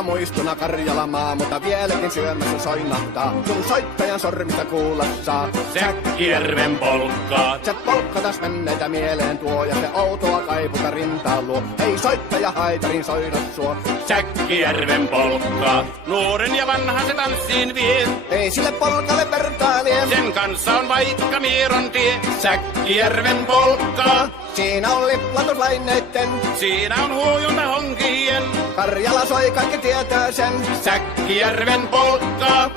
aina muistuna Karjalamaa, mutta vieläkin syömässä soinnahtaa. Sun soittajan sormista kuulla saa. Säkkijärven polkkaa. Se polkka taas menneitä mieleen tuo ja se outoa kaiputa rintaan luo. Ei soittaja haitarin soida suo. Säkkijärven polkkaa. Nuoren ja vanhan se tanssiin vie. Ei sille polkalle vertailie. Sen kanssa on vaikka Mieron tie. Säkkijärven polkkaa. Siinä on liplatuslaineitten. Siinä on huojunta honkien. Karjala soi, kaikki tietää sen. Säkkijärven polkkaa.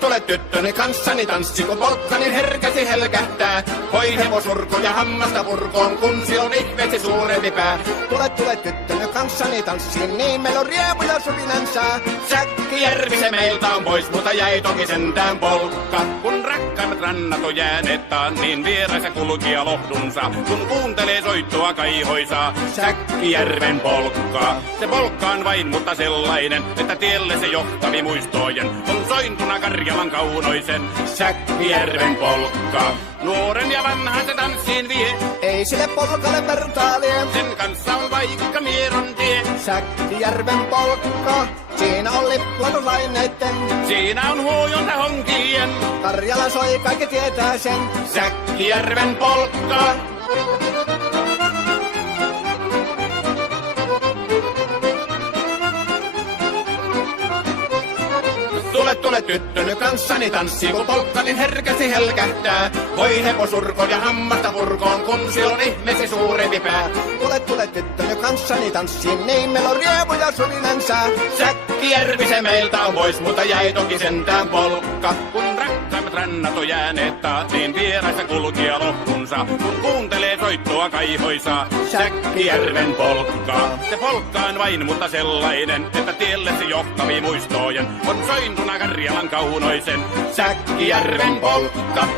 Tule tyttöni kanssani tanssi, kun polkkani herkäsi helkähtää. Hoi hevosurko ja hammasta purkoon, kun se on ihmeesi suurempi pää. Tule tyttöni kanssani tanssi, niin meillä on riepu ja suvinansa. Säkkijärvi se meiltä on pois, mutta jäi toki sentään polkka. Kun rakkaimmat rannat on jääneet taan, niin vieressä kulkija lohdunsa. Kun kuuntelee soittoa kaihoisaa, Säkkijärven polkkaa. Se polkka on vain, mutta sellainen, että tielle se johtavi muistojen. On sointuna Karjalan kaunoisen, Säkkijärven polkka. Nuoren ja vanhan se tanssiin vie. Ei sille polkalle vertailie. Sen kanssa on vaikka Mieron tie. Säkkijärven polkka. Siinä on liplatuslaineitten. Siinä on huojunta honkien. Karjala soi, kaikki tietää sen. Säkkijärven polkka. Tule tyttöny kanssani tanssi, kun polkkani herkäsi helkähtää. Voi hevosurko ja hammasta purkoon, kun se on ihmeesi suurempi pää. Tule tyttöny kanssani tanssi, niin meillä on riepu ja suvinansa. Säkkijärvi se meiltä on pois, mutta jäi toki sentään polkka. Kun rakkaimmat rannat on jääneet taas, niin vieraissa kulkija lohtunsa. Kun kuuntelee soittoa kaihoisaa, Säkkijärven polkkaa. Se polkka on vain, mutta sellainen, että tielle se johtavi muistojen. On sointuna Karjalan kaunoisen, Säkkijärven polkka.